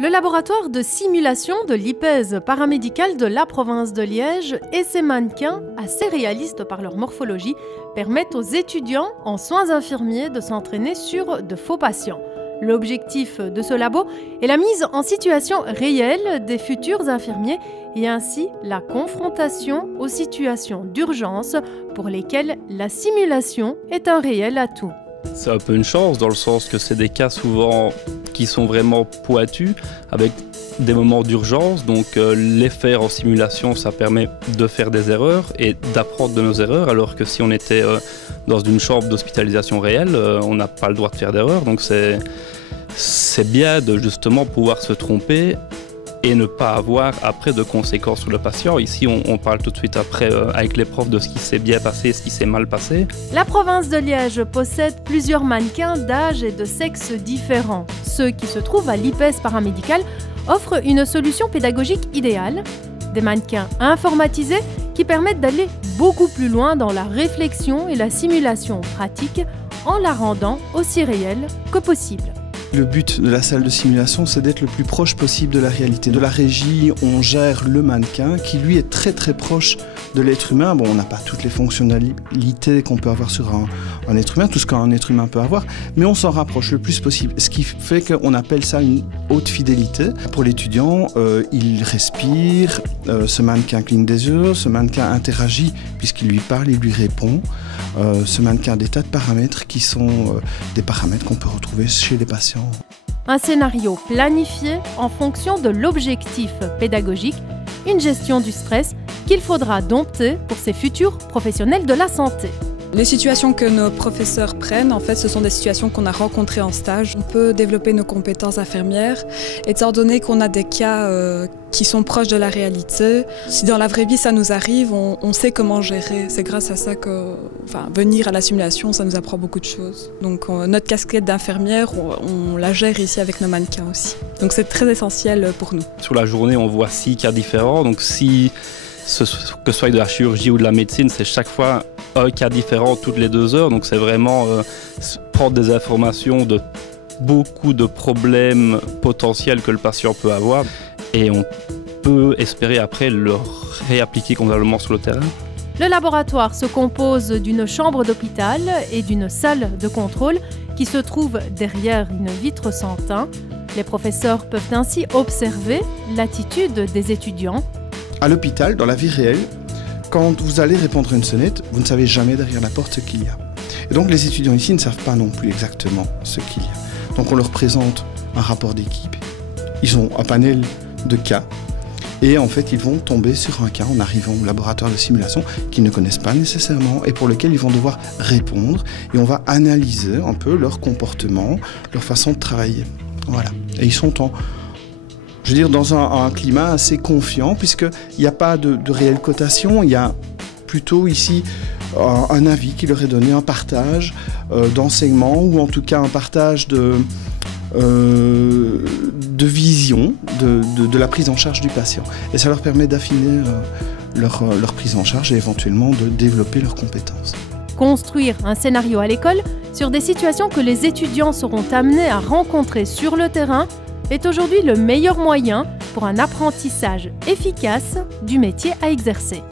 Le laboratoire de simulation de l'IPES paramédicale de la province de Liège et ses mannequins, assez réalistes par leur morphologie, permettent aux étudiants en soins infirmiers de s'entraîner sur de faux patients. L'objectif de ce labo est la mise en situation réelle des futurs infirmiers et ainsi la confrontation aux situations d'urgence pour lesquelles la simulation est un réel atout. C'est un peu une chance dans le sens que c'est des cas souvent qui sont vraiment pointus avec des moments d'urgence. Donc les faire en simulation, ça permet de faire des erreurs et d'apprendre de nos erreurs, alors que si on était dans une chambre d'hospitalisation réelle, on n'a pas le droit de faire d'erreurs. Donc c'est bien de justement pouvoir se tromper et ne pas avoir après de conséquences sur le patient. Ici, on parle tout de suite après avec les profs de ce qui s'est bien passé et ce qui s'est mal passé. La province de Liège possède plusieurs mannequins d'âge et de sexe différents. Ceux qui se trouvent à l'IPES paramédicale offrent une solution pédagogique idéale. Des mannequins informatisés qui permettent d'aller beaucoup plus loin dans la réflexion et la simulation pratique en la rendant aussi réelle que possible. Le but de la salle de simulation, c'est d'être le plus proche possible de la réalité. De la régie, on gère le mannequin qui, lui, est très très proche de l'être humain. Bon, on n'a pas toutes les fonctionnalités qu'on peut avoir sur un être humain, tout ce qu'un être humain peut avoir, mais on s'en rapproche le plus possible. Ce qui fait qu'on appelle ça une haute fidélité. Pour l'étudiant, il respire, ce mannequin cligne des yeux, ce mannequin interagit puisqu'il lui parle, il lui répond. Ce mannequin a des tas de paramètres qui sont des paramètres qu'on peut retrouver chez les patients. Un scénario planifié en fonction de l'objectif pédagogique, une gestion du stress qu'il faudra dompter pour ces futurs professionnels de la santé. Les situations que nos professeurs prennent, en fait, ce sont des situations qu'on a rencontrées en stage. On peut développer nos compétences infirmières, étant donné qu'on a des cas qui sont proches de la réalité. Si dans la vraie vie ça nous arrive, on sait comment gérer. C'est grâce à ça que venir à la simulation, ça nous apprend beaucoup de choses. Donc notre casquette d'infirmière, on la gère ici avec nos mannequins aussi. Donc c'est très essentiel pour nous. Sur la journée, on voit 6 cas différents. Donc que ce soit de la chirurgie ou de la médecine, c'est chaque fois un cas différent toutes les 2 heures. Donc c'est vraiment prendre des informations de beaucoup de problèmes potentiels que le patient peut avoir. Et on peut espérer après le réappliquer convenablement sur le terrain. Le laboratoire se compose d'une chambre d'hôpital et d'une salle de contrôle qui se trouve derrière une vitre sans teint. Les professeurs peuvent ainsi observer l'attitude des étudiants. À l'hôpital, dans la vie réelle, quand vous allez répondre à une sonnette, vous ne savez jamais derrière la porte ce qu'il y a. Et donc les étudiants ici ne savent pas non plus exactement ce qu'il y a. Donc on leur présente un rapport d'équipe. Ils ont un panel de cas et en fait ils vont tomber sur un cas en arrivant au laboratoire de simulation qu'ils ne connaissent pas nécessairement et pour lequel ils vont devoir répondre et on va analyser un peu leur comportement, leur façon de travailler. Voilà. Et ils sont dans un climat assez confiant puisqu'il n'y a pas de réelle cotation, il y a plutôt ici un avis qui leur est donné, un partage d'enseignement ou en tout cas un partage de vision de la prise en charge du patient. Et ça leur permet d'affiner leur prise en charge et éventuellement de développer leurs compétences. Construire un scénario à l'école sur des situations que les étudiants seront amenés à rencontrer sur le terrain est aujourd'hui le meilleur moyen pour un apprentissage efficace du métier à exercer.